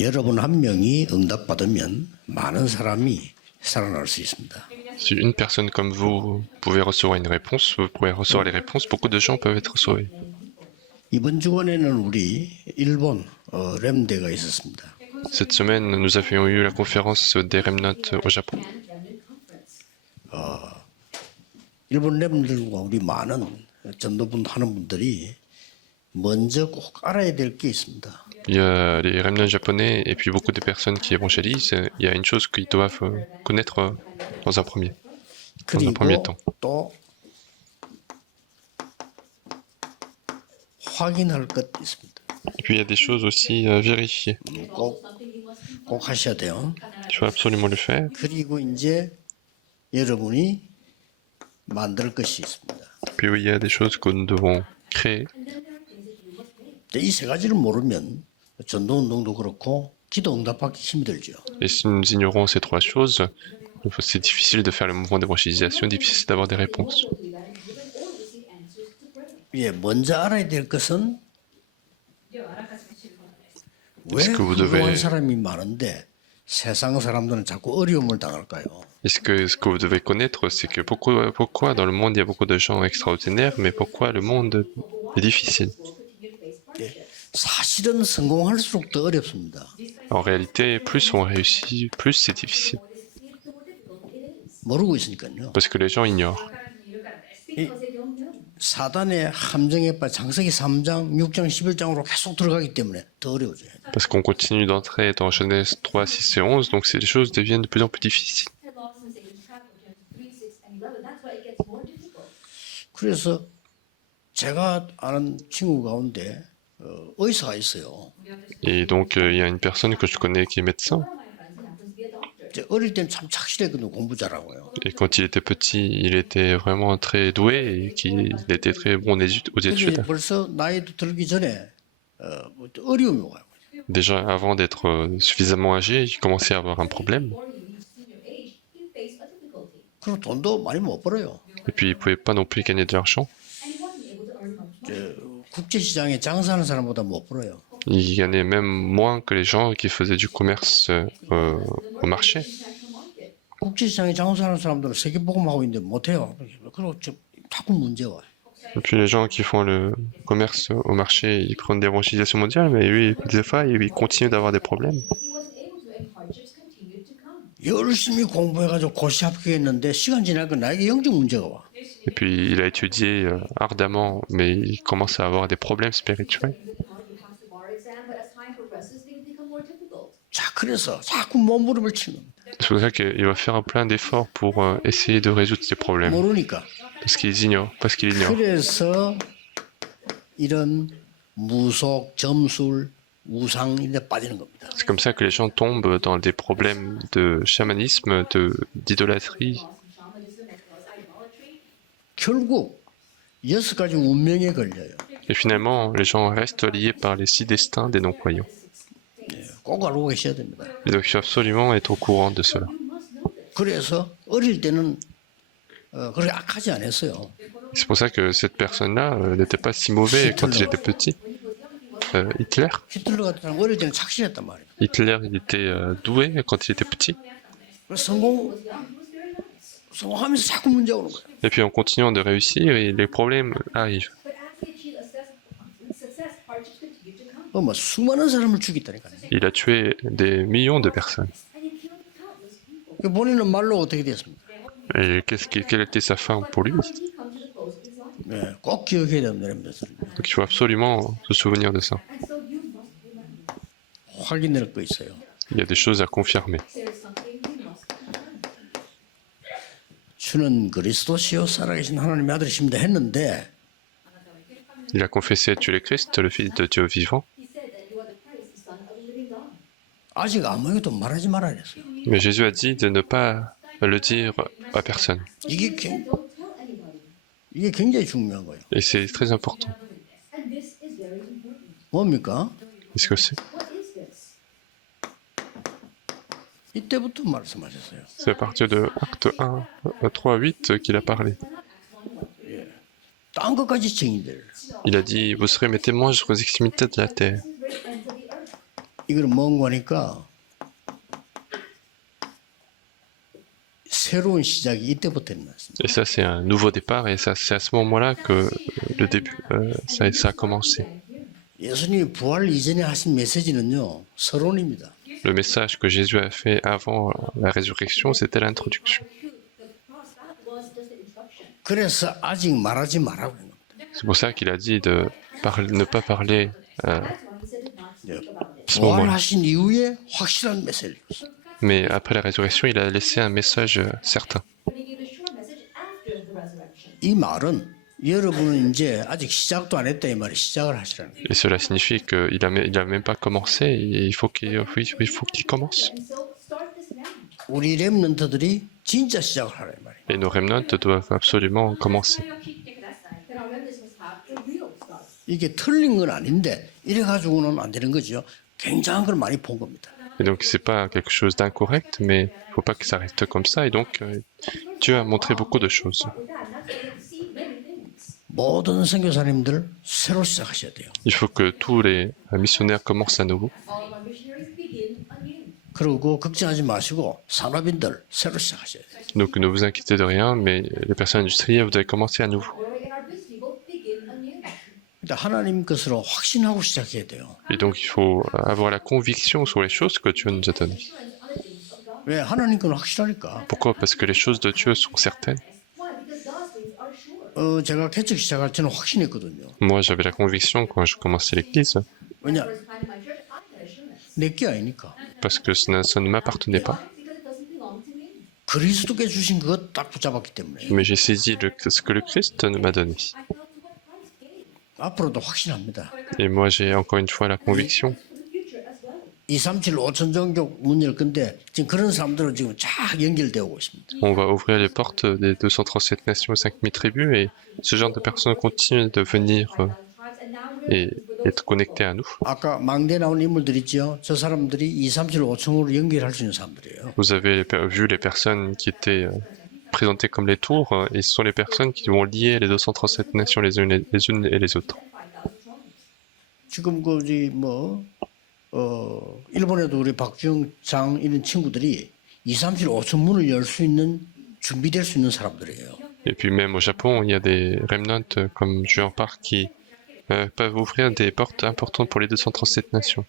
여러분 한 명이 응답받으면 많은 사람이 살아날 수 있습니다. Si une personne comme vous pouvez recevoir une réponse, vous pouvez recevoir les réponses, beaucoup de gens peuvent être sauvés. 이번 주간에는 우리 일본 렘대가 있었습니다. Cette semaine, nous avions eu la conférence des Remnant au Japon. 일본 렘들과 우리 많은 전도분 하는 분들이 먼저 꼭 알아야 될 게 있습니다. Il y a les Remnants japonais et puis beaucoup de personnes qui évangélisent. Il y a une chose qu'ils doivent connaître dans un premier 그리고 temps. 또 확인할 것도 있습니다. Et puis il y a des choses aussi à vérifier. 꼭 하셔야 돼요. Il faut absolument le faire. 그리고 이제 여러분이 만들 것이 있습니다. Puis oui, il y a des choses que nous devons créer. 이 세 가지를 모르면 전도운동도 그렇고 기도 응답받기 힘이 들죠. Et si nous ignorons ces trois choses, c'est difficile de faire le mouvement d'évangélisation, difficile d'avoir des réponses. 예, 먼저 알아야 될 것은 왜 훌륭한 사람이 많은데 세상 사람들은 자꾸 어려움을 당할까요? Ce que vous devez connaître, c'est que pourquoi dans le monde il y a beaucoup de gens extraordinaires, mais pourquoi le monde est difficile? 사실은 성공할수록 더 어렵습니다. En réalité, plus on réussit, plus c'est difficile. 모르고 있으니까요. Parce que les gens ignorent. 사단의 함정에 빠져 창세기 3장, 6장, 11장으로 계속 들어가기 때문에 더 어려워져요. Parce qu'on continue d'entrer dans Genèse 3, 6 et 11, donc les choses deviennent de plus en plus difficiles. 그래서 제가 아는 친구 가운데 의사가 있어요. Et donc, il y a une personne que je connais qui est médecin. 어릴 때는 참 착실했거든요. 공부 잘하고요. Et quand il était petit, il était vraiment très doué et qu'il était très bon aux études. 벌써 나이도 들기 전에 어려움이 와요. Déjà, avant d'être suffisamment âgé, il commençait à avoir un problème. 그리고 돈도 많이 못 벌어요. Et puis, il ne pouvait pas non plus gagner de l'argent. 국제시장에 장사하는 사람보다 못 벌어요. Il gagnait même moins que les gens qui faisaient du commerce au marché. 국제시장에 장사하는 사람들은 세계복음하고 있는데 못해요. 그리고 자꾸 문제 와요. Et puis les gens qui font le commerce au marché, ils prennent l'évangélisation mondiale, mais lui, des fois, il continue d'avoir des problèmes. 열심히 공부해가지고 고시 합격했는데 시간 지나니까 나에게 영적 문제가 와. Et puis il a étudié ardemment, mais il commence à avoir des problèmes spirituels. 자, 그래서 자꾸 몸부림을 치는 겁니다. C'est pour ça qu'il va faire plein d'efforts pour essayer de résoudre ces problèmes. 모르니까. Parce qu'il ignore. 그래서 이런 무속, 점술, 우상 이런 데 빠지는 겁니다. C'est comme ça que les gens tombent dans des problèmes de chamanisme, d'idolâtrie. 결국 6가지 운명에 걸려요. Et finalement, les gens restent liés par les 6 destins des non-croyants. 꼭 알고 계셔야 됩니다. Et donc il faut absolument être au courant de cela. 그래서 어릴 때는 그렇게 악하지 않았어요. C'est pour ça que cette personne-là n'était pas si mauvais quand il était petit. Hitler. 히틀러 같은 사람 어릴 때는 착실했단 말이에요. Hitler, il était doué quand il était petit. 성공하면서 자꾸 문제 오는 거예요. Et puis en continuant de réussir, les problèmes arrivent. 뭐 수많은 사람을 죽였다니까요. Il a tué des millions de personnes. 본인은 말로 어떻게 됐습니까? Et quelle était sa fin pour lui? 네, 꼭 기억해야 됩니다. Donc il faut absolument se souvenir de ça. 확인할 거 있어요. Il y a des choses à confirmer. 주는 그리스도시요 살아계신 하나님의 아들이십니다 했는데 Il a confessé être le Christ, le Fils de Dieu vivant. 아직 아무에게도 말하지 말아야 했어요. Mais Jésus a dit de ne pas le dire à personne. 이게 굉장히 중요한 거예요. Et c'est très important. 뭡니까? Qu'est-ce que c'est? 이때부터 말씀하셨어요. C'est à partir de Acte 1, 3, 8 qu'il a parlé. 딴 것까지 증인들. Il a dit, vous serez mes témoins jusqu'aux extrémités de la terre. 이거는 뭔가 하니까 새로운 시작이 이때부터 일어났습니다. Et ça, c'est un nouveau départ, et ça, c'est à ce moment-là que le début, ça a commencé. 예수님이 부활 이전에 하신 메시지는요, 서론입니다. Le message que Jésus a fait avant la résurrection, c'était l'introduction. 그래서 아직 말하지 말라고 하는 겁니다. C'est pour ça qu'il a dit de ne pas parler à ce moment-là. 부활하신 이후에 확실한 메시지였어요. Mais après la résurrection, il a laissé un message certain. 이 말은 여러분은 이제 아직 시작도 안 했다 이 말이 시작을 하시라는 거예요. Et cela signifie qu'il a même pas commencé, et il faut qu'il commence. 우리 렘넌트들이 진짜 시작을 하라 이 말이에요. Et nos remnants doivent absolument commencer. 이게 틀린 건 아닌데 이래 가지고는 안 되는 거죠. 굉장한 걸 많이 본 겁니다. Et donc, c'est pas quelque chose d'incorrect, mais il faut pas que ça reste comme ça. Et donc, Dieu a montré beaucoup de choses. 모든 선교사님들 새로 시작하셔야 돼요. Il faut que tous les missionnaires commencent à nouveau. 그리고 걱정하지 마시고 산업인들 새로 시작하셔야 돼요. Donc, ne vous inquiétez de rien, mais les personnes industrielles, vous devez commencer à nouveau. 근데 하나님 것으로 확신하고 시작해야 돼요. Et donc, il faut avoir la conviction sur les choses que Dieu nous a données. 왜 하나님 건 확실하니까. Pourquoi? Parce que les choses de Dieu sont certaines. 제가 개척 시작할 때는 확신했거든요. Moi, j'avais la conviction quand je commençais l'église, 왜냐? 내게 아니니까. parce que ça ne m'appartenait pas. 그리스도께 주신 그것 딱 붙잡았기 때문에 Mais j'ai saisi ce que le Christ m'a donné. 앞으로도 확신합니다. Et moi, j'ai encore une fois la conviction. 237 5천 종족 문 열 건데 지금 그런 사람들은 지금 쫙 연결되고 있습니다. On va ouvrir les portes des 237 nations et 5000 tribus, et ce genre de personnes continuent de venir et être connectées à nous. 아까 망대 나온 인물들 있죠. 저 사람들이 237 5천으로 연결할 수 있는 사람들이에요. Vous avez vu les personnes qui étaient présentées comme les tours, et ce sont les personnes qui vont lier les 237 nations les unes et les autres. 지금 일본에도 우리 박주영 장 이런 친구들이 237 5천 문을 열 수 있는 준비될 수 있는 사람들이에요. Et puis même au Japon, il y a des remnants comme Juan Park qui peuvent ouvrir des portes importantes pour les 237 nations.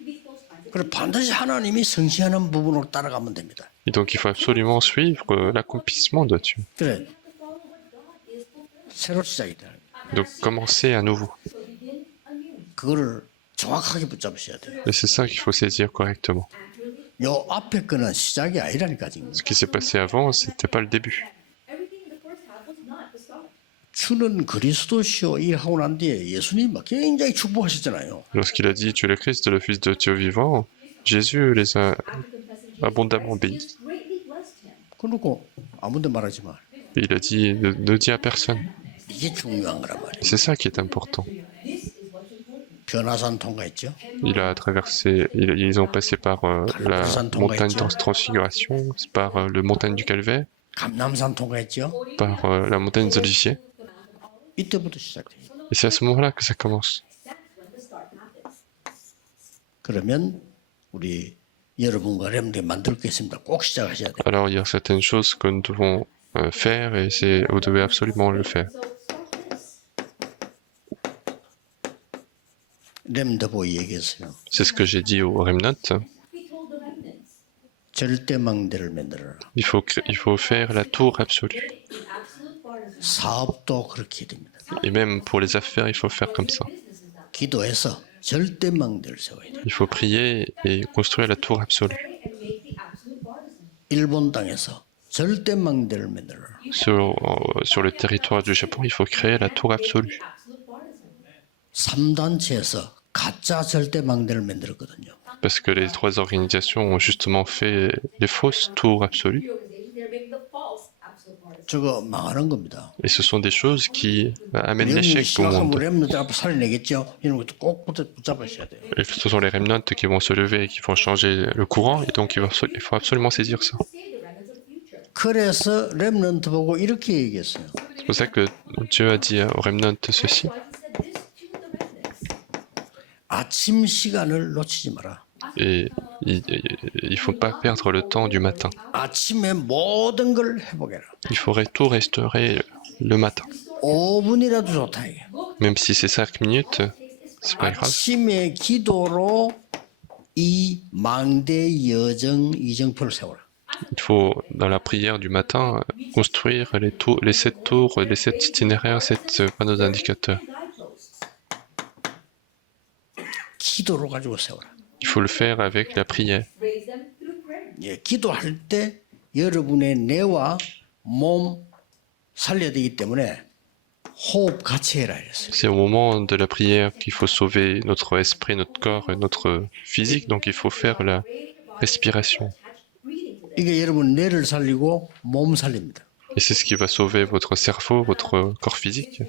그래 반드시 하나님이 성취하는 부분으로 따라가면 됩니다. Et donc il faut absolument suivre l'accomplissement de Dieu. 그래 새로 시작이다. Donc commencer à nouveau. 그거를 정확하게 붙잡으셔야 돼요. Et c'est ça qu'il faut saisir correctement. 요 앞에 거는 시작이 아니라니까 지금. Ce qui s'est passé avant, c'était pas le début. 주는 그리스도시요 일하고 난 뒤에 예수님 막 굉장히 축복하셨잖아요. Lorsqu'il a dit « Tu es le Christ, le Fils de Dieu vivant », Jésus les a abondamment bénis. 그러고 아무데 말하지 마. Et il a dit « Ne dis à personne 이게 중요한 거란 말이에요. ». C'est ça qui est important. 변화산 통과했죠. Ils ont passé par la montagne de transfiguration, par le montagne du Calvaire, 감남산 통과했죠. par la montagne des Oliviers. 이때부터 시작돼요. Et c'est à ce moment-là que ça commence. 그러면 우리 여러분과 렘들이 만들 게 있습니다. 꼭 시작하셔야 돼요. Alors il y a certaines choses que nous devons faire, et vous devez absolument le faire. 렘더 보이 얘기했어요. C'est ce que j'ai dit aux remnants. 절대망대를 만들어라. Il faut faire la tour absolue. 사업도 그렇게 됩니다. Et même pour les affaires, il faut faire comme ça. 기도해서 절대망대를 세워야 돼요. Il faut prier et construire la tour absolue. 일본 땅에서 절대망대를 만들어라. Sur le territoire du Japon, il faut créer la tour absolue. 3단체에서 가짜 절대망대를 만들었거든요. Parce que les trois organisations ont justement fait les fausses tours absolues. 저거 망하는 겁니다. Et ce sont des choses qui amènent l'échec au 시작하면 monde. 렘너들 앞에 살려내겠죠. 이런 것도 꼭 붙잡으셔야 돼요. Et ce sont les remnants qui vont se lever et qui vont changer le courant, et donc il faut absolument saisir ça. 그래서 렘넌트 보고 이렇게 얘기했어요. C'est pour ça que Dieu a dit aux remnants ceci. 아침 시간을 놓치지 마라. Et il faut pas perdre le temps du matin. 아침에 모든 걸 회복해라. Il faudrait tout restaurer le matin. 5분이라도 좋다 이게. Même si c'est 5 minutes, c'est pas grave. 아침에 기도로 이 망대 여정 이정표를 세워라. Il faut, dans la prière du matin, construire les 7 tours, les 7 itinéraires, 7 panneaux d'indicateurs. 기도로 가지고 세워라. Il faut le faire avec la prière. 예, 기도할 때 여러분의 뇌와 몸 살려야 되기 때문에 호흡 같이 해라 이랬어요. C'est au moment de la prière qu'il faut sauver notre esprit, notre corps et notre physique, donc il faut faire la respiration. 이게 여러분 뇌를 살리고 몸 살립니다. Et c'est ce qui va sauver votre cerveau, votre corps physique.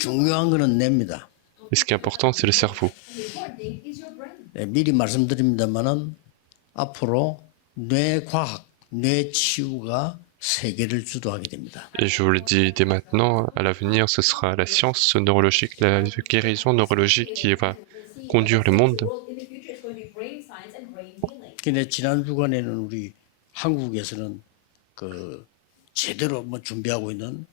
중요한 거는 뇌입니다. Et ce qui est important, c'est le cerveau. 네, 미리 말씀드립니다만은 앞으로 뇌과학, 뇌치유가 세계를 주도하게 됩니다. Et je vous le dis dès maintenant, à l'avenir, ce sera la science neurologique, la guérison neurologique qui va conduire le monde. 근데 지난 주간에는 우리 한국에서는 그 제대로 뭐 준비하고 있는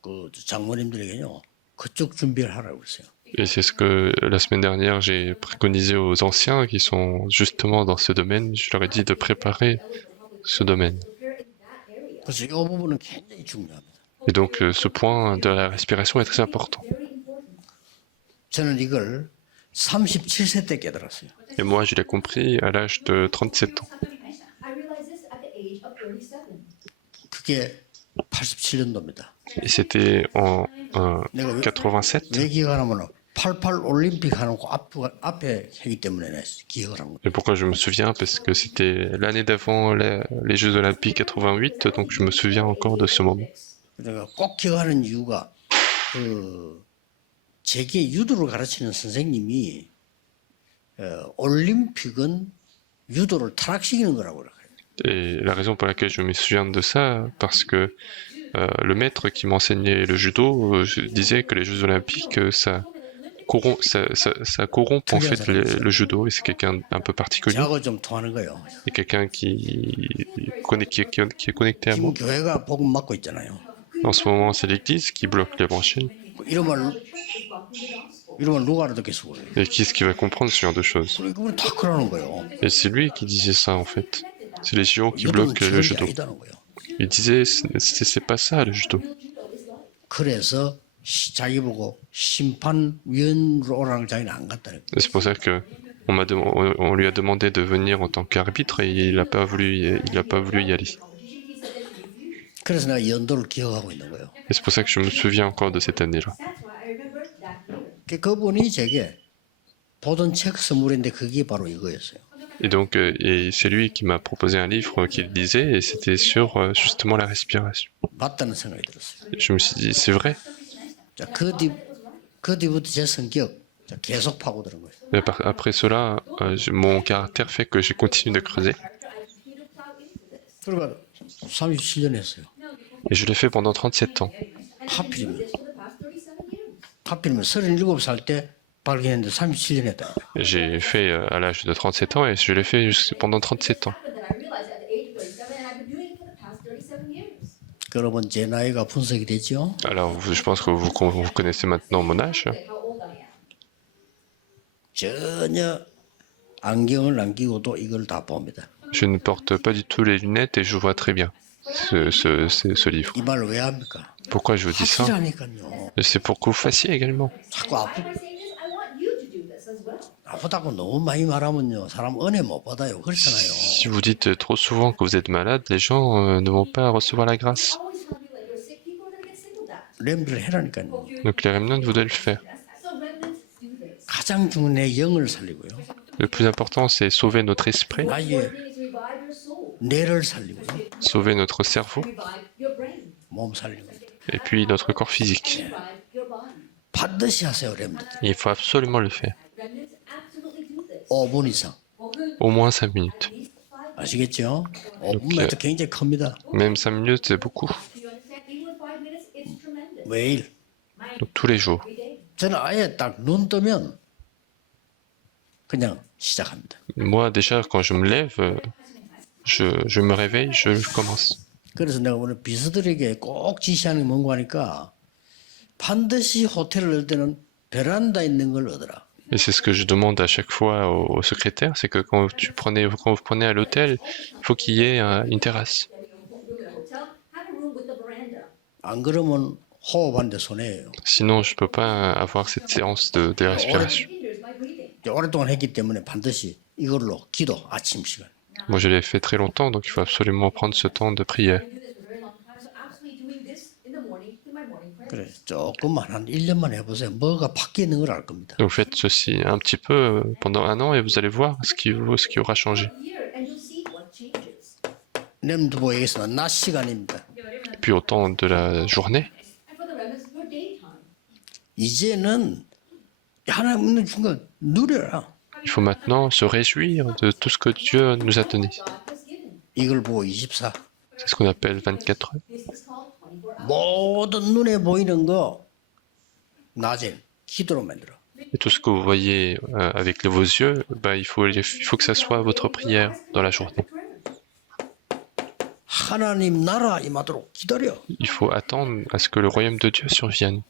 그 장모님들에게요 그쪽 준비를 하라고 그랬어요. Et c'est ce que la semaine dernière j'ai préconisé aux anciens qui sont justement dans ce domaine. Je leur ai dit de préparer ce domaine. 그래서 이 부분은 굉장히 중요합니다. Et donc ce point de la respiration est très important. 저는 이걸 37세 때 깨달았어요. Et moi, je l'ai compris à l'âge de 37 ans. 그게 87년도입니다. Et c'était en 87. 왜 기억하냐면 88 올림픽 하는 거 앞에 하기 때문에 기억을 한 거예요. Et pourquoi je me souviens? Parce que c'était l'année d'avant les Jeux Olympiques 88, donc je me souviens encore de ce moment. 내가 꼭 기억하는 이유가 그 제게 유도를 가르치는 선생님이 올림픽은 유도를 타락시키는 거라고 그래요. Et la raison pour laquelle je me souviens de ça, parce que le maître qui m'enseignait le judo disait que les Jeux Olympiques, ça corrompt en fait le judo, et c'est quelqu'un d'un peu particulier, 저하고 좀 통하는 거예요. et quelqu'un qui est connecté à moi. 지금 교회가 복음 맞고 있잖아요. En ce moment, c'est l'Église qui bloque l'évangile. 이러면 누가 알아듣겠어 그래요. Et qui est-ce qui va comprendre ce genre de choses? 그분 다 그러는 거예요. Et c'est lui qui disait ça en fait. C'est les JO qui 유도는 bloquent le 그런 게 judo. 아니다는 거예요. Il disait c'est pas ça le judo. 그래서 자기 보고 심판위원으로 오라는 자기는 안 갔다는 거예요. Et c'est pour ça que on lui a demandé de venir en tant qu'arbitre et il n'a pas voulu y aller. 그래서 내가 연도를 기억하고 있는 거예요. Et c'est pour ça que je me souviens encore de cette année-là. 그분이 제게 보던 책 선물인데 그게 바로 이거였어요. Et donc et c'est lui qui m'a proposé un livre qu'il lisait et c'était sur justement la respiration. 맞다는 생각이 들었어요. Et je me suis dit c'est vrai. 자, 그 뒤부터 제 성격 계속 파고드는 거예요. Et après cela, mon caractère fait que j'ai continué de creuser. 그러니까 37년 했어요. Et je l'ai fait pendant 37 ans. 하필이면 37살 때 발견했는데 37년 했다. J'ai fait à l'âge de 37 ans et je l'ai fait pendant 37 ans. 여러분 제 나이가 분석이 되죠? Alors je pense que vous connaissez maintenant mon âge. 전혀 안경을 안 끼고도 이걸 다 봅니다. Je ne porte pas du tout les lunettes et je vois très bien ce livre. 이 말을 왜 합니까? Pourquoi je vous dis ça? 하시라니까요. C'est pour que vous fassiez également. 자꾸 아프다고 너무 많이 말하면요 사람 은혜 못 받아요. 그렇잖아요. Si vous dites trop souvent que vous êtes malade, les gens ne vont pas recevoir la grâce. 렘비를 해라니까요. Donc les remnants, vous devez le faire. 가장 중요한 내 영을 살리고요. Le plus important, c'est sauver notre esprit, 나의 뇌를 살리고요. sauver notre cerveau, 몸 살리고. et puis notre corps physique. 반드시 하세요, 렘들. Il faut absolument le faire. 5분 이상. Au moins 5 minutes. 아시겠죠? 5분만 해도 굉장히 큽니다. Même 5 minutes, c'est beaucoup. 매일. Donc tous les jours. 저는 아예 딱 눈 뜨면 그냥 시작합니다. Moi, déjà, quand je me lève, je me réveille, je commence. 그래서 내가 오늘 비서들에게 꼭 지시하는 게 뭔가 하니까 반드시 호텔을 얻을 때는 베란다 있는 걸 얻어라. Et c'est ce que je demande à chaque fois au secrétaire, c'est que quand vous prenez à l'hôtel, il faut qu'il y ait une terrasse. 안 그러면 호흡하는데 손해예요. Sinon, je peux pas avoir cette séance de respiration. 오랫동안 했기 때문에 반드시 이걸로 기도 아침 시간. Moi, je l'ai fait très longtemps, donc il faut absolument prendre ce temps de prière. 그래 조금만 한 1년만 해보세요. 뭐가 바뀌는 걸 알 겁니다. Donc faites ceci un petit peu pendant 1 an et vous allez voir ce qui aura changé. 렘드보에게서는 낮 시간입니다. Et puis au temps de la journée, 이제는 하나님 있는 순간 누려라. il faut maintenant se réjouir de tout ce que Dieu nous a donné. 이걸 보고 24. C'est ce qu'on appelle 24 heures. 모든 눈에 보이는 거 낮에 기도로 만들어. Et tout ce que vous voyez avec vos yeux, bah, il faut que ça soit votre prière dans la journée. 하나님 나라 임하도록 기다려. Il faut attendre à ce que le royaume de Dieu survienne.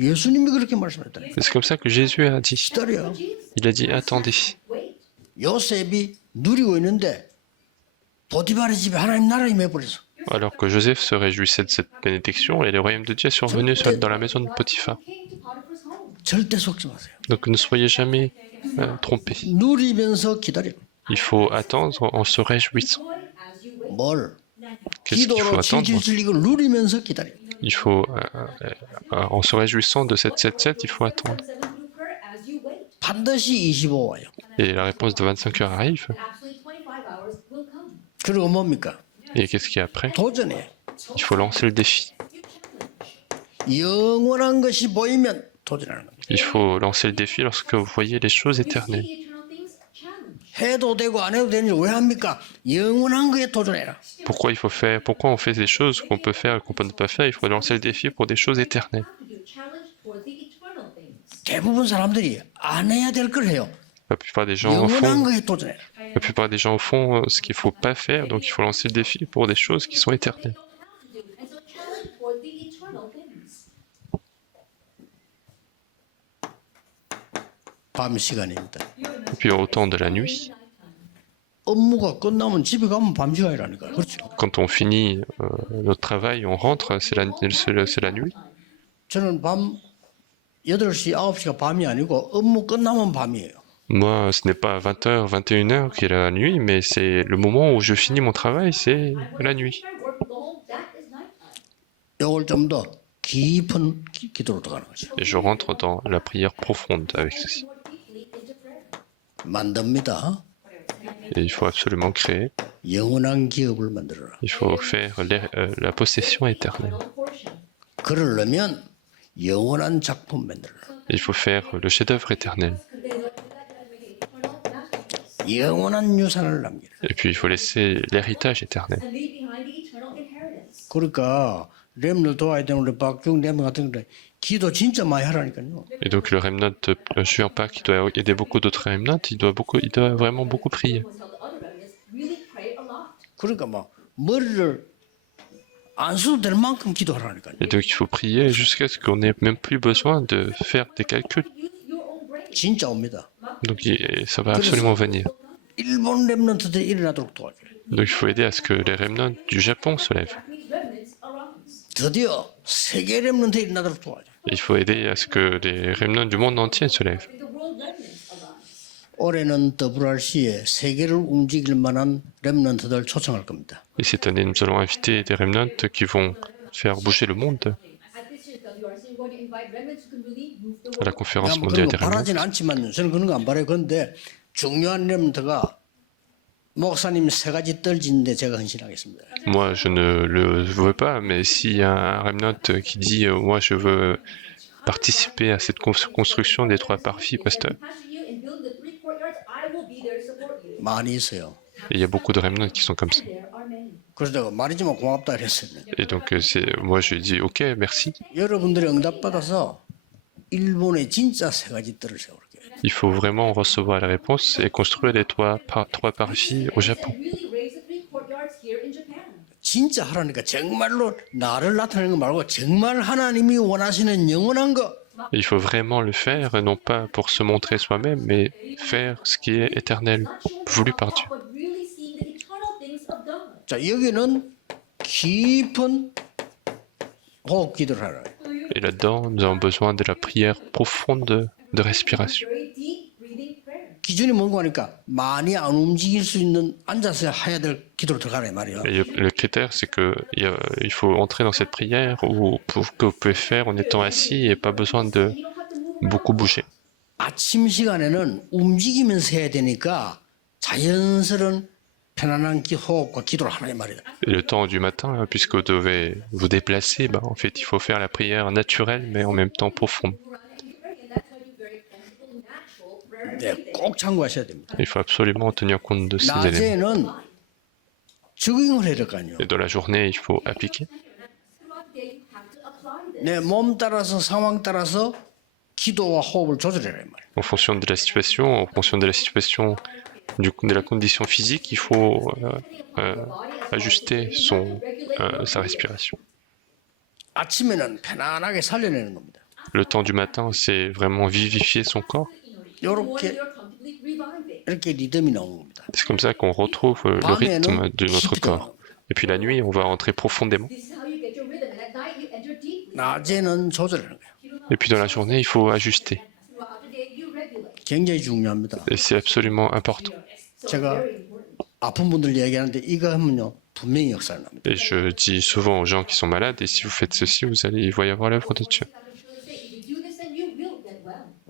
예수님이 그렇게 말씀했다니. C'est comme ça que Jésus a dit. 기다려. Il a dit, attendez. 요셉이 누리고 있는데 보디발의 집에 하나님 나라 임해버렸어. Alors que Joseph se réjouissait de cette bénédiction et le royaume de Dieu est survenu dans la maison de Potiphar. 절대 속지 마세요. Donc ne soyez jamais trompés. 누리면서 기다려. Il faut attendre en se réjouissant. 뭘? Qu'est-ce qu'il faut 기도로 attendre? 질질 이걸 누리면서 기다려. Il faut, en se réjouissant de cette 7-7, il faut attendre. 반드시 25 와요. Et la réponse de 25 heures arrive. 그리고 뭡니까? Et qu'est-ce qu'il y a après? 도전해. Il faut lancer le défi. 영원한 것이 보이면 도전하는 겁니다. Il faut lancer le défi lorsque vous voyez les choses éternelles. 해도 되고 안 해도 되는지 왜 합니까? 영원한 거에 도전해라. Pourquoi on fait des choses qu'on peut faire et qu'on peut ne pas faire? Il faut lancer le défi pour des choses éternelles. 대부분 사람들이 안 해야 될 걸 해요. La plupart des gens 영원한 font, 거에 도전해라. la plupart des gens font ce qu'il faut pas faire, donc il faut lancer le défi pour des choses qui sont éternelles. 밤 시간입니다. Et puis au temps de la nuit, 업무가 끝나면 집에 가면 밤 시간이라니까요. 그렇죠. quand on finit notre travail, on rentre, c'est la nuit. 저는 밤 8시, 9시가 밤이 아니고 업무 끝나면 밤이에요. Moi, ce n'est pas 20h, 21h qui est la nuit, mais c'est le moment où je finis mon travail, c'est la nuit. 이걸 좀 더 깊은 기도로 들어가는 거죠. Et je rentre dans la prière profonde avec ceci. 만듭니다. Et il faut absolument créer, 영원한 기업을 만들어라. il faut faire la possession éternelle. 그러려면 영원한 작품 만들어라. Il faut faire le chef-d'œuvre éternel. 영원한 유산을 남기라. Et puis il faut laisser l'héritage éternel. 그러니까 렘을 도와야 되는 우리 박중 렘 같은 거 기도 진짜 많이 하라니까요. Et donc le remnant de Shuangpa qui doit aider beaucoup d'autres remnants, il doit vraiment beaucoup prier. 그러니까 막 머리를 안 써도 될 만큼 기도하라니까요. Et donc il faut prier jusqu'à ce qu'on n'ait même plus besoin de faire des calculs. 진짜 옵니다. Donc ça va absolument venir. 일본 렘넌트들이 일어나도록 도와줘요. Donc il faut aider à ce que les remnants du Japon se lèvent. 드디어 세계 렘넌트들이 일어나도록 도와줘요. Il faut aider à ce que les remnants du monde entier se lèvent. 올해는 WRC에 세계를 움직일 만한 렘넌트들 초청할 겁니다. Et cette année, nous allons inviter des remnants qui vont faire bouger le monde à la conférence 그런 mondiale 거 des remnants. 바라진 않지만 저는 그런 거 안 바라요. 그런데 중요한 렘넌트가 목사님 3가지 떨지는데 제가 헌신하겠습니다. Moi, je ne le veux pas, mais s'il y a un remnant qui dit moi, je veux participer à cette construction des 3 parvis, pasteur. 많이 있어요. Et il y a beaucoup de remnants qui sont comme ça. 그래서 내가 말이지만 고맙다 그랬어요. Et donc, moi, je dis ok, merci. 여러분들의 응답 받아서 일본에 진짜 3가지 뜰을 세울게요. il faut vraiment recevoir la réponse et construire les trois parvis au Japon. 진짜 하라니까 정말로 나를 나타내는 거 말고 정말 하나님이 원하시는 영원한 거. Il faut vraiment le faire, et non pas pour se montrer soi-même, mais faire ce qui est éternel, voulu par Dieu. 자, 여기는 깊은 호흡 기도를 하라. Et là-dedans, nous avons besoin de la prière profonde de respiration. 기준이 뭔가 하니까 많이 안 움직일 수 있는 앉아서 해야 될 기도로 들어가라 이 말이야. Et le critère, c'est que il faut entrer dans cette prière que vous pouvez faire en étant assis et pas besoin de beaucoup bouger. 아침 시간에는 움직이면서 해야 되니까 자연스러운 편안한 호흡과 기도를 하라 이 말이야. Et le temps du matin, puisque vous devez vous déplacer, en fait, il faut faire la prière naturelle, mais en même temps profonde. 네, 꼭 참고하셔야 됩니다. Il faut absolument tenir compte de ces éléments. 낮에는 적응을 해야 될 거 아니에요. Et dans la journée, il faut appliquer. 내 몸 따라서 상황 따라서 기도와 호흡을 조절해라 이 말이에요. En fonction de la situation, de la condition physique, il faut ajuster sa respiration. 아침에는 편안하게 살려내는 겁니다. Le temps du matin, c'est vraiment vivifier son corps. 이렇게 리듬이 나오는 겁니다. C'est comme ça qu'on retrouve le rythme de notre corps. Et puis la nuit, on va rentrer profondément. 낮에는 조절하는 거예요. Et puis dans la journée, il faut ajuster. 굉장히 중요합니다. Et c'est absolument important. 제가 아픈 분들 얘기하는데 이거 하면요 분명히 역사를 납니다. Et je dis souvent aux gens qui sont malades, et si vous faites ceci, il va y avoir l'œuvre de Dieu.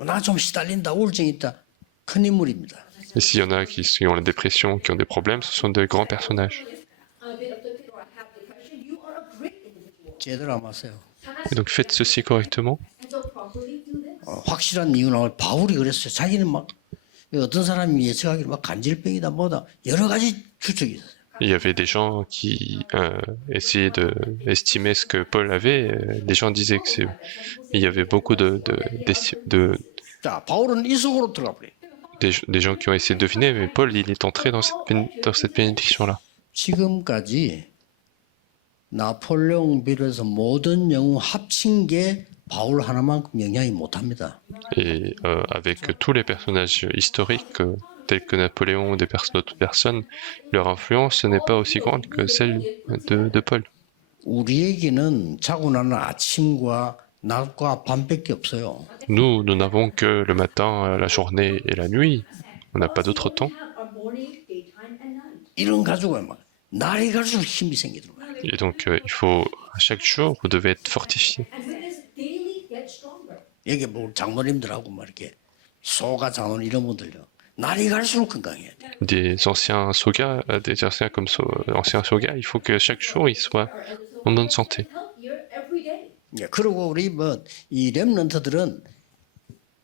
나 좀 시달린다, 우울증 있다, 큰 인물입니다. Et s'il y en a qui ont la dépression, qui ont des problèmes, ce sont de grands personnages. 제대로 안 하세요. Et donc faites ceci correctement. 확실한 이유는 바울이 그랬어요. 자기는 막 어떤 사람이 예측하기를 막 간질병이다 뭐다 여러 가지 추측이 있어요. Il y avait des gens qui essayaient d'estimer ce que Paul avait. Des gens disaient que il y avait beaucoup 자, 바울은 이 속으로 들어가 버려요. des gens qui ont essayé de deviner, mais Paul, il est entré dans cette bénédiction-là. 지금까지 나폴레옹 비롯해서 모든 영웅 합친 게 바울 하나만큼 영향이 못합니다. Et avec tous les personnages historiques tels que Napoléon ou d'autres personnes, leur influence n'est pas aussi grande que celle de Paul. 우리에게는 자고 나는 아침과 낮과 밤밖에 없어요. Nous n'avons que le matin, la journée et la nuit. On n'a pas d'autre temps. 이런 가지고 막 날이 갈수록 힘이 생기더라고요. Et donc, il faut, à chaque jour, vous devez être fortifié. 여기 뭐 장로님들하고 막 이렇게 소가 장로님 이런 분들요. 날이 갈수록 건강해야 돼. Des anciens sogas, anciens sogas, il faut que chaque jour, ils soient en bonne santé. 예, 그리고 우리 뭐 이 렘넌트들은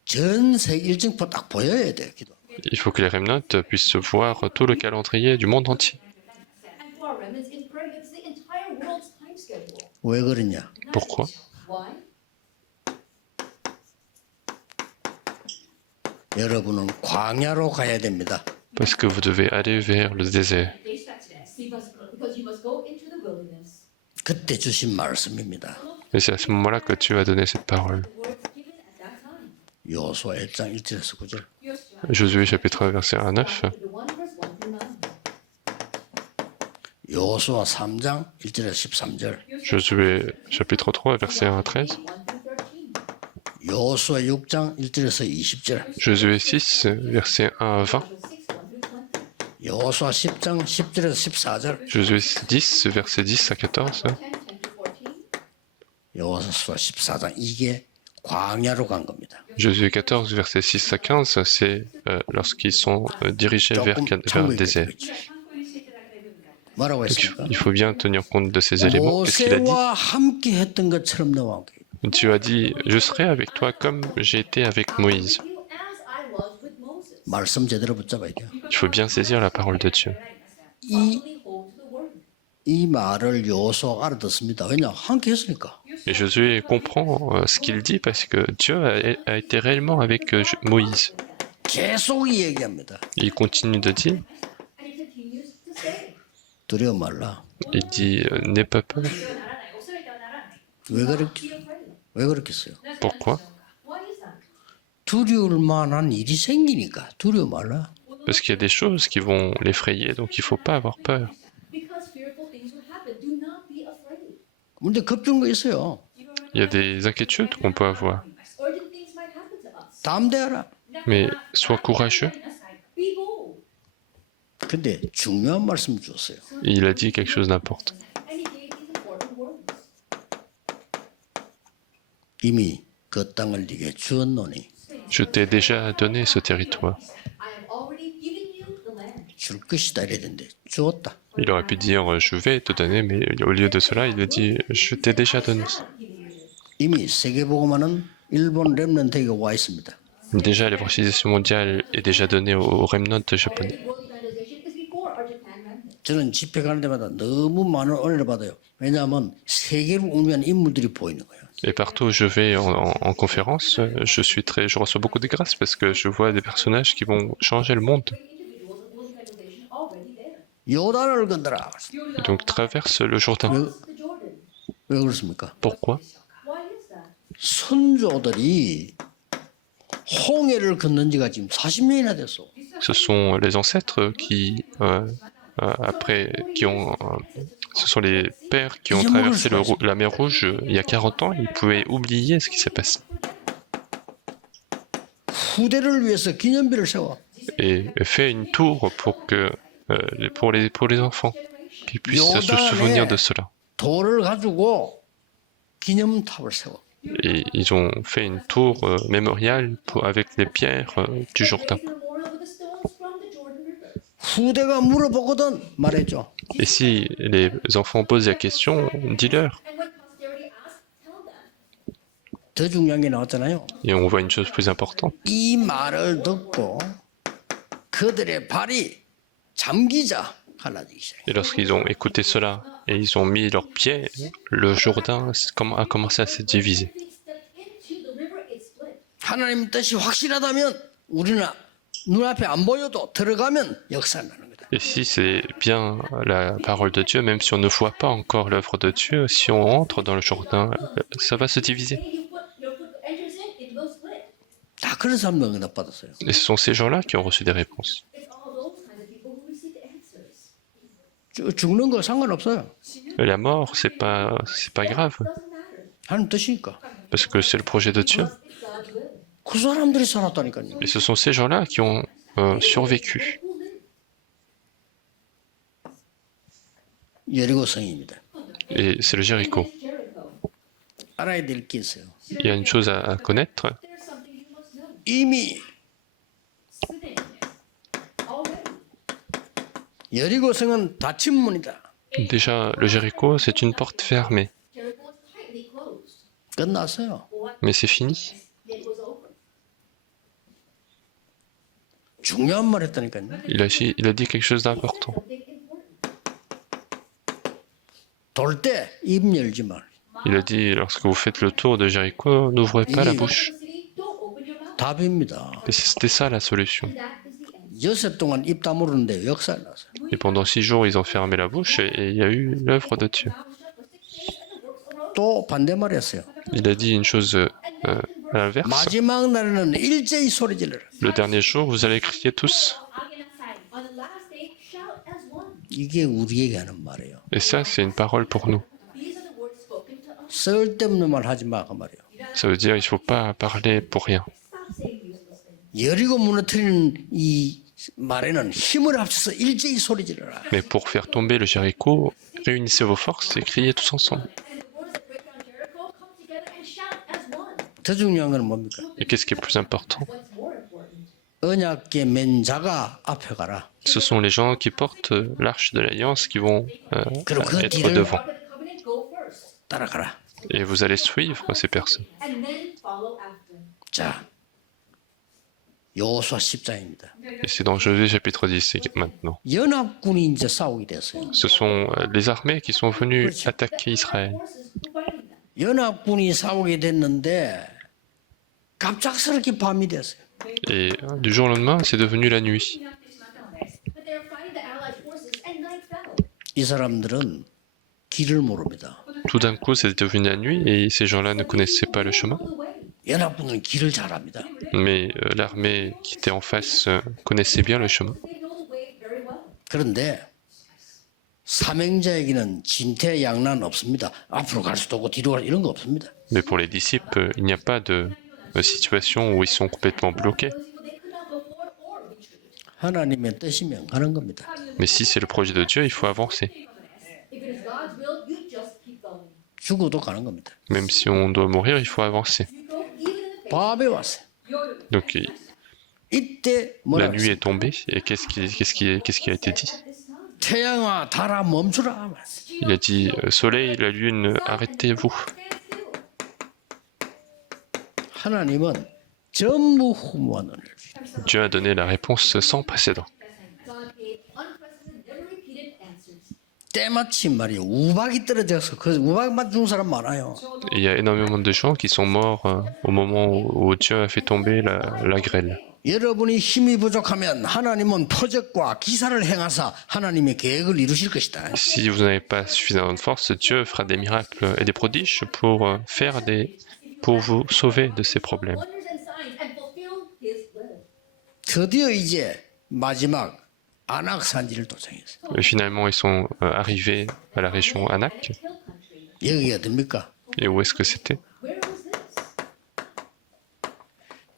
전 세계 일정표 딱 보여야 돼요. 기도. Il faut que les remnants puissent voir tout le calendrier du monde entier. 왜 그러냐? Pourquoi? 여러분은 광야로 가야 됩니다. Parce que vous devez aller vers le désert. 그때 주신 말씀입니다. Et c'est à ce moment-là que Dieu a donné cette parole. 요수아 1장 1절에서 9절. Josué chapitre 1 verset 1 à 9. 요수아 3장 1절에서 13절. Josué chapitre 3 verset 1 à 13. 요수아 6장 1절에서 20절. Josué 6 verset 1 à 20. 요수아 10장 10절에서 14절. Josué 10 verset 10 à 14. 요수아 14장 이게 광야로 간 겁니다. Josué 14 verset 6 à 15, c'est lorsqu'ils sont dirigés vers le désert. 뭐라고 Donc, 했습니까? il faut bien tenir compte de ces éléments. Qu'est-ce qu'il a dit? 모세와 함께 했던 것처럼 너와 함께. Dieu a dit, je serai avec toi comme j'ai été avec Moïse. 말씀 제대로 붙잡아야 돼요. Il faut bien saisir la parole de Dieu. 이 말을 요수아가 알아듣습니다. 왜냐? 함께 했으니까. Et Josué comprend ce qu'il dit parce que Dieu a été réellement avec Moïse. 계속 이 얘기합니다. Il continue de dire, And he continues to say, 두려워 말라. il dit, n'aie pas peur. 왜 그렇게 be afraid. 왜 그렇겠어요? Pourquoi? Why is that? 두려울 만한 일이 생기니까 두려워 말라. Parce qu'il y a des choses qui vont l'effrayer, donc il faut pas avoir peur. Because fearful things will happen. Do not be afraid. 근데 겁주는 거 있어요. Il y a des inquiétudes qu'on peut avoir, Urgent things might happen to us. 담대하라. mais sois courageux. Be bold. 근데 중요한 말씀 주었어요. Et il a dit quelque chose d'important. And he gave these important words. 이미 그 땅을 네게 주었노니 Je t'ai déjà donné ce territoire. I have already given you the land. 줄 것이다 이래야 되는데 주었다. Il aurait pu dire je vais te donner, mais au lieu de cela, il a dit je t'ai déjà donné. 이미 세계복음화는 일본 렘넌트에게 와 있습니다. Déjà, l'évangélisation mondiale est déjà donnée au remnant japonais. World Evangelization is before our Japan mandate. 저는 집회 가는 데마다 너무 많은 은혜를 받아요. 왜냐하면 세계를 운영하는 인물들이 보이는 거예요. Et partout où je vais en conférence, je reçois beaucoup de grâce parce que je vois des personnages qui vont changer le monde. Individuals of World Evangelization already there. 요단을 건드라. Et donc traverse le Jourdain. 왜, The Jordan. 왜 그렇습니까? Pourquoi? Why is that? 선조들이 홍해를 건넌 지가 지금 40년이나 됐어. Ce sont les ancêtres qui, ce sont les pères qui ont traversé la mer Rouge il y a 40 ans. Ils pouvaient oublier ce qui s'est passé 후대를 위해서 기념비를 세워. et fait une tour pour les enfants qui puissent se souvenir de cela. 돌을 가지고 기념탑을 세워. Et ils ont fait une tour mémoriale avec les pierres du Jourdain. Memorial with the stones from the Jordan River. 후대가 물어보거든 말해줘. Et si les enfants posent la question, dis-leur. And when posterity asks, tell them. 더 중요한 게 나왔잖아요. Et on voit une chose plus importante. 이 말을 듣고 그들의 발이 잠기자 갈라지기 시작해. Et lorsqu'ils ont écouté cela et ils ont mis leurs pieds, le Jourdain a commencé à se diviser. Feet stepped into the river, it split. 하나님 뜻이 확실하다면 우리는 눈앞에 안 보여도 들어가면 역사 나는 거다. Et si c'est bien la parole de Dieu, même si on ne voit pas encore l'œuvre de Dieu, si on entre dans le Jourdain, ça va se diviser. And your foot enters in, it will split. 다 그런 사람들 응답 받았어요. Et ce sont ces gens-là qui ont reçu des réponses. It's all those kinds of people who receive the answers. 죽는 거 상관없어요. Et la mort, c'est pas grave, Doesn't matter. 하나님 뜻이니까. parce que c'est le projet de Dieu. It's God's will. 그 사람들이 살았다니까요. Et ce sont ces gens-là qui ont survécu. Who live? 여리고 성입니다. Et c'est le Jéricho. Jericho. 알아야 될 게 있어요. Il y a une chose à connaître. There's something you must know. 이미 Sitting already. 여리고 성은 닫힌 문이다. Déjà, le Jéricho, c'est une porte fermée. Jericho was tightly closed. 끝났어요. Mais c'est fini. It was open. 중요한 말 했다니까요. Il a dit quelque chose d'important. Something important. 돌 때 입 열지 말. Il a dit, lorsque vous faites le tour de Jéricho, n'ouvrez pas la Oui. bouche. City, don't open your mouth. 답입니다. Et c'était ça la solution. That is the end. 여섯 동안 입 다물었는데 역사 났어요. Et pendant 6 jours, ils ont fermé la bouche et il y a eu l'œuvre de Dieu. Mouth shut for 6 days and the works arose. 또 반대말이었어요. Il a dit une chose à l'inverse. 마지막 날에는 일제히 소리 질러라. Le dernier jour, vous allez crier tous. On the last day, shout as one. 이게 우리에게 하는 말이에요. Et ça, c'est une parole pour nous. These are the words spoken to us. 쓸데없는 말 하지 마 그 말이에요. Ça veut dire il ne faut pas parler pour rien. Stop saying useless things. 여리고 무너뜨리는 이 말에는 힘을 합쳐서 일제히 소리 질러라. Mais pour faire tomber le Jéricho, réunissez vos forces et criez tous ensemble. And the words that break down Jericho come together and shout as one. 더 중요한 건 뭡니까? Et qu'est-ce qui est plus important? What's more important? 언약계 맨 자가 앞에 가라. Ce sont les gens qui portent l'arche de l'Alliance qui vont être devant. Ark of the Covenant, go first. 따라가라. Et vous allez suivre ces personnes. And then follow after. 자, 여호수아 10장입니다. Et c'est dans Josué chapitre 10 maintenant. 연합군이 이제 싸우게 됐어요. Ce sont les armées qui sont venues attaquer Israël. Forces who fighting them. 연합군이 싸우게 됐는데 갑작스럽게 밤이 됐어요. Et du jour au lendemain, c'est devenu la nuit. But they were fighting the Allied forces and night fell. 이 사람들은 길을 모릅니다. Tout d'un coup, c'est devenu la nuit et ces gens-là ne connaissaient pas le chemin. The way. 연합군은 길을 잘 압니다. Mais l'armée qui était en face connaissait bien le chemin. They know the way very well. 그런데 사명자에게는 진퇴양난 없습니다. 앞으로 갈 수도 없고 뒤로 갈 이런 거 없습니다. Mais pour les disciples, il n'y a pas de situation où ils sont complètement bloqués. Those people, they could not go forward or retreat. 하나님의 뜻이면 가는 겁니다. Mais si c'est le projet de Dieu, il faut avancer. If it is God's will, you just keep going. 죽어도 가는 겁니다. Même si on doit mourir, il faut avancer. You go even in the face. 밤에 왔어요. Donc 이때 la 뭐라 nuit 그랬어요? est tombée et qu'est-ce qui a été dit? 태양아 달아 멈추라. Il a dit Soleil, la lune, arrêtez-vous. 하나님은 전무후무한 은혜를 주십니다. Dieu a donné la réponse sans précédent. God gave unprecedented, never repeated answers. 때마침 말이에요. 우박이 떨어져서 그 우박만 준 사람 많아요. Et il y a énormément de gens qui sont morts au moment où Dieu a fait tomber la grêle. 여러분이 힘이 부족하면 하나님은 표적과 기사를 행하사 하나님의 계획을 이루실 것이다. Si vous n'avez pas suffisamment de force, Dieu fera des miracles et des prodiges pour vous sauver de ces problèmes. Wonders and signs and fulfill His will. 드디어 이제 마지막 아낙 산지를 도착했어요. Et finalement, ils sont arrivés à la région Anak. Hill country. 여기가 어딥니까? Et où est-ce que c'était? Where was this?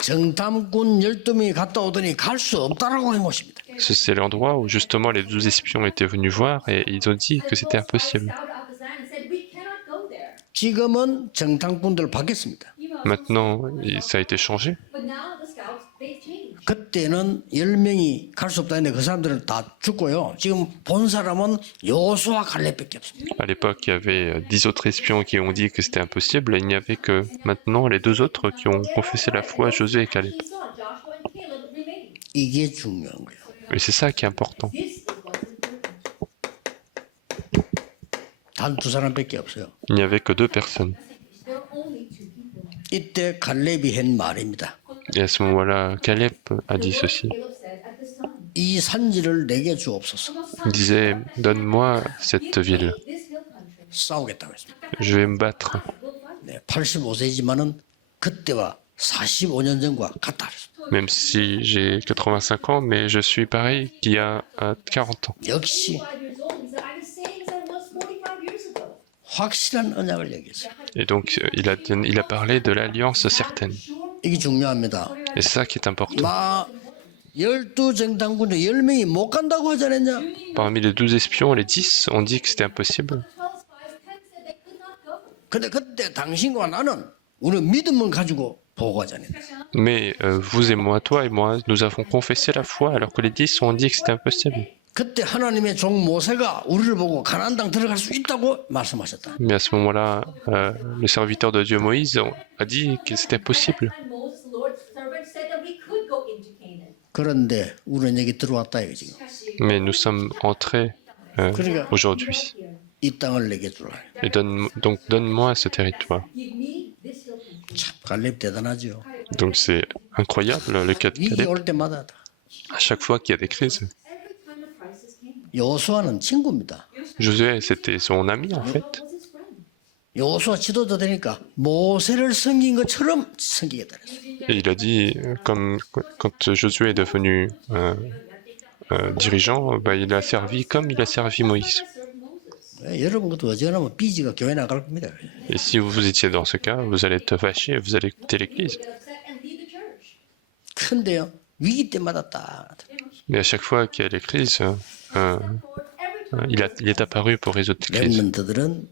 정탐꾼 12명이 갔다 오더니 갈 수 없다라고 한 곳입니다. C'est l'endroit où justement les 12 espions étaient venus voir et ils ont dit que c'était impossible. Scout out the sand and said, we cannot go there. 지금은 정탐꾼들 바뀌었습니다. Maintenant, ça a été changé. But now the scouts, they changed. 그때는 10명이 갈 수 없다 했는데 그 사람들은 다 죽고요. 지금 본 사람은 여호수아 갈렙밖에 없습니다. À l'époque, il y avait 10 autres espions qui ont dit que c'était impossible et il n'y avait que maintenant les 2 autres qui ont confessé la foi, Josué et Caleb. He saw Joshua and Caleb remaining. 이게 중요한 거예요. Et c'est ça qui est important. This is what's important. 단 두 사람밖에 없어요. Il n'y avait que 2 personnes. There are only two people. 이때 갈렙이 한 말입니다. Et à ce moment-là, Caleb a dit ceci. Caleb said at this time. 이 산지를 내게 주옵소서. Il disait, donne-moi cette ville. This hill country. 싸우겠다고 했습니다. Je vais me battre. We'll fight. 네, 85세지만은 그때와 45년 전과 같다 그랬습니다. Même si j'ai 85 ans, mais je suis pareil qu'il y a 40 ans. 역시 5 years old. He said, I'm the same as I was 45 years ago. 확실한 언약을 얘기했어요. Et donc, il a parlé de l'alliance certaine. 이게 중요합니다. Et c'est ça qui est important. 마 12 정탐꾼 중 10명이 못 간다고 하지 않았냐? Parmi les 12 espions, les 10 ont dit que c'était impossible. 12 spies, 10 said they could not go. 근데 그때 당신과 나는 우리 믿음을 가지고 보고하잖아요. Mais vous et moi, toi et moi, nous avons confessé la foi alors que les 10 ont dit que c'était impossible. 그때 하나님의 종 모세가 우리를 보고 가나안 땅 들어갈 수 있다고 말씀하셨다. Mais à ce moment-là, le serviteur de Dieu Moïse a dit que c'était possible. And Moses, the Lord's servant, said that we could go into Canaan. 그런데 우리는 여기 들어왔다 이거 지금. Mais nous sommes entrés aujourd'hui. 이 땅을 내게 주라. Et donc donne-moi ce territoire. Give me this hill country. 참 갈렙 대단하죠. Donc c'est incroyable le cas de 위기 Caleb. 올 때마다 À chaque fois qu'il y a des crises, Every time a crisis came, 여호수아는 친구입니다. Josué, c'était son ami en fait. was his friend. 여호수아 지도자 되니까 모세를 섬긴 것처럼 섬기겠다 그랬어요. Et il a dit, comme quand Josué est devenu dirigeant, bah, il a servi comme il a servi Moïse. Served Moses. 예, 여러분 것도 어지간하면 삐지가 교회 나갈 겁니다. Et si vous étiez dans ce cas, vous allez être fâché, vous allez quitter l'église. Get upset and leave the church. 근데요 위기 때마다 딱 Mais à chaque fois qu'il y a des crises, Every time il est apparu pour résoudre les crises. 렘넌트들은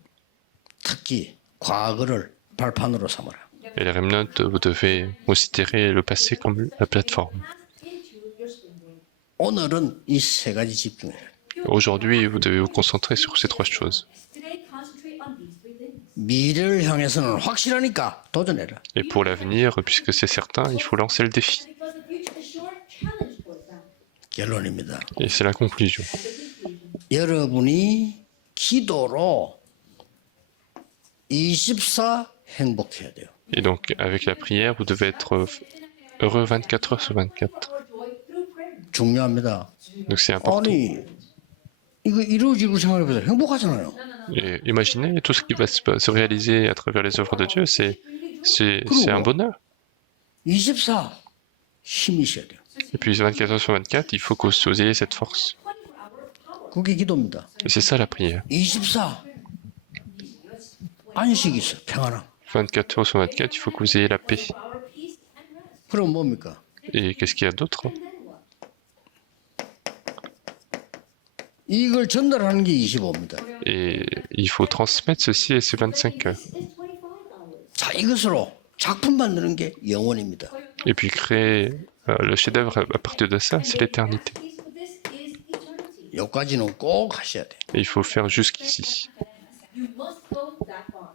특히 과거를 발판으로 삼으라. Et les remnants, vous devez considérer le passé comme la plateforme. into your springboard. 오늘은 이 세 가지 집중해요. Aujourd'hui, vous devez vous concentrer sur ces 3 choses. Today, concentrate on these 3 things. 미래를 향해서는 확실하니까 도전해라. Et pour l'avenir, puisque c'est certain, il faut lancer le défi. Because the future is short, challenge towards that. 결론입니다. Et c'est la conclusion. 여러분이 기도로 24 행복해야 돼요. Et donc, avec la prière, vous devez être Heureux 24 heures sur 24. our joy through prayer. 중요합니다. Donc c'est important. 아니 이거 이루어지고 생각해보세요. 행복하잖아요. Et imaginez tout ce qui va se réaliser à travers les œuvres de Dieu, c'est un bonheur. 24 힘이 있어야 돼요. Et puis 24 heures sur 24, il faut que vous ayez cette force. 24-hour power. 그게 기도입니다. Et c'est ça la prière. 24 안식이 있어. 평안함. 24 heures sur 24, il faut que vous ayez la paix. Our peace and rest. 그럼 뭡니까? Et qu'est-ce qu'il y a d'autre? And then what? 이걸 전달하는 게 25입니다. Et il faut transmettre ceci et ces 25 heures. This is 25 hours. 자, 이것으로 작품 만드는 게 영혼입니다. Et puis créer le chef-d'œuvre à partir de ça, c'est l'éternité. This is eternity. 여기까지는 꼭 하셔야 돼요. Et il faut faire jusqu'ici. You must go that far.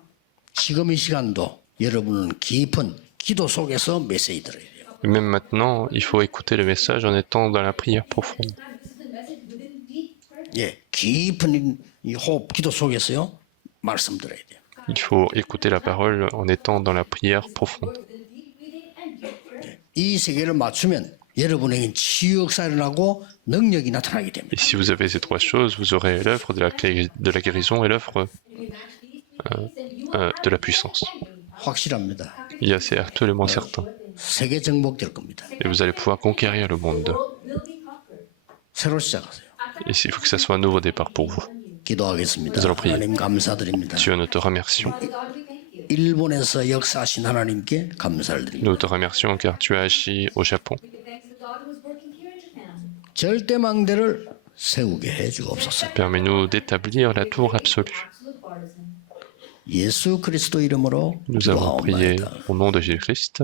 지금 이 시간도 여러분은 깊은 기도 속에서 메시지 들어야 돼요. Et même maintenant, il faut écouter le message en étant dans la prière profonde. And this is the message within deep prayer. 예, 깊은 이 호흡 기도 속에서요 말씀 들어야 돼요. Il faut écouter la parole en étant dans la prière profonde. Within deep reading and deep prayer. 이 세계를 맞추면 여러분에겐 치유 역사가 일어나고 능력이 나타나게 됩니다. Et si vous avez ces trois choses, vous aurez l'œuvre de la guérison et l'œuvre You match these three things and you de la puissance. 확실합니다. C'est absolument certain. 세계 정복될 겁니다. Et vous allez pouvoir conquérir le monde. world will be conquered. 새로 시작하세요. Et il faut que ça soit un nouveau départ pour vous. 기도하겠습니다. Nous allons prier. 하나님 감사드립니다. Dieu, nous te remercions. Father God, we thank you. 일본에서 역사하신 하나님께 감사를 드립니다. Nous te remercions car tu as agi au Japon. We give thanks to God who is working here in Japan. 절대망대를 세우게 해 주옵소서. Permets-nous d'établir la tour absolue. Absolute partisan. 예수 그리스도 이름으로 Nous avons prié 기도하옵나이다. au nom de Jésus-Christ.